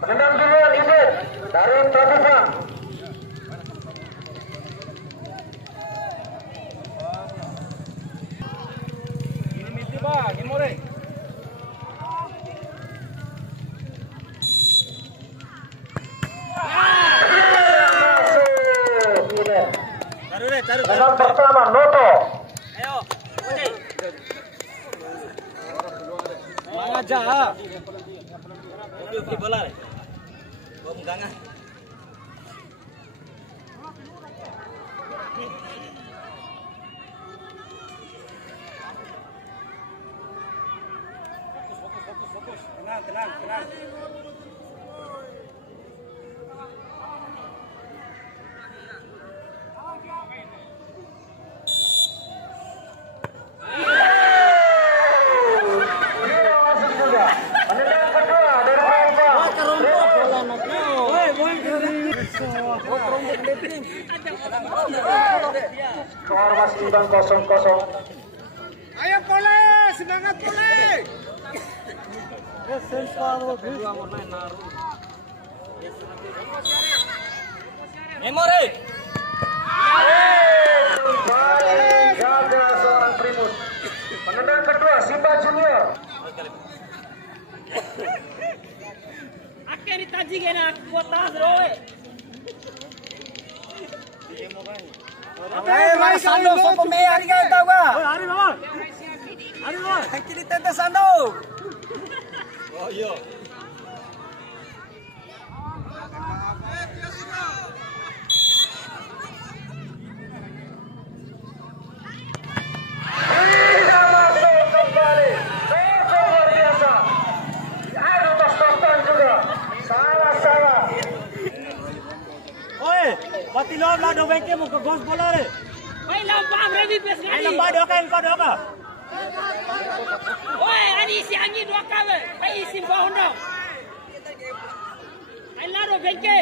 Penendang duluan Ibet dari Pramuka. Ini miti ba, gimore. Penendang pertama Noto. Ayo, Mang aja. Oke bola. Bom gangan. Fokus. Tenang. Skor masih imbang 0-0. Ayo pole, semangat pole. Memori. Jaga seorang Primus. Penendang kedua Simba Junior. Akhirnya ditaji kena kuota roe. Mari sando sopo me hari ka tahu ka? Hari bawah. Kini tete sando. Oh iya. Tidak masuk kembali. Luar biasa. Ada tas Sultan juga. Salah. Oi, pati lo lah do bengke mo gos bola re. Oi, lambam ready pes gani. Ai lamba do ka. Oi, ani si angi do ka be. Ai si bondo. Ai la do bengke.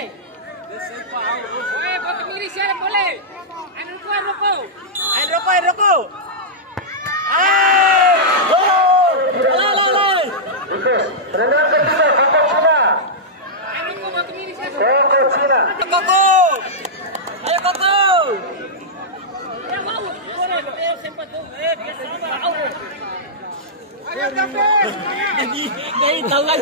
Oi, pot miri siapa boleh. Anu roko. Ai roko. Loi. Penendang ketiga Koko Cina. Anu ko pot miri siapa. Koko Cina. Koko. Ayo Koko. Ya mau. Ore sempat tu. Dia sama. Ayo David. Gay tahu kan.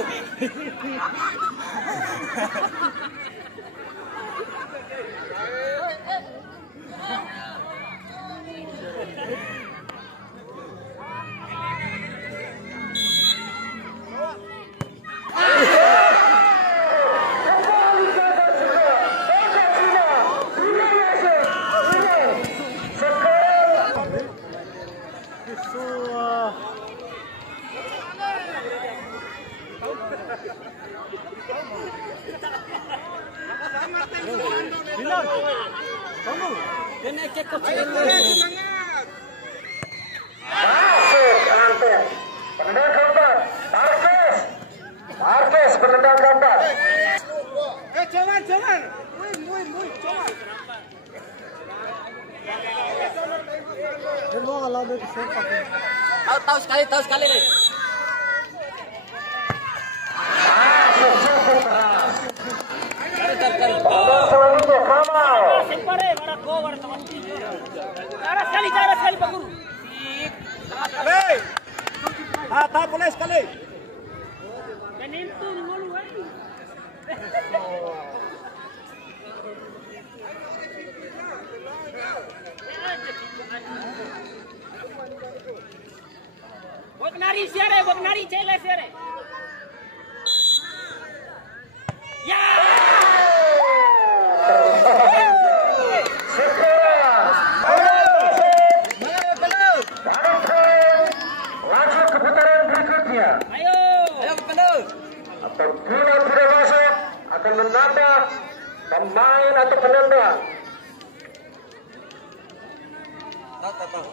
Masuk Anten. Penendang keempat Marquez penendang keempat. Jangan. Win, jangan. Tahu sekali. Masuk keras. Penendang selanjutnya Kamal. Sempare para ko para teman tiga. Cara sekali Pak Guru. Hei. Tak boleh sekali. Menentu ngolu ai. Buat nari cele siare. Ya! Lanjut ke putaran berikutnya. Ayo penuh. Apabila tidak masuk akan menambah pemain atau penendang. Tahu.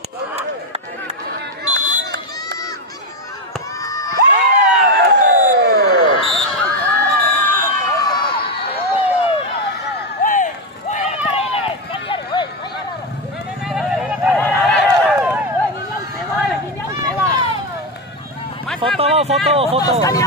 Foto mau, foto. Sekali.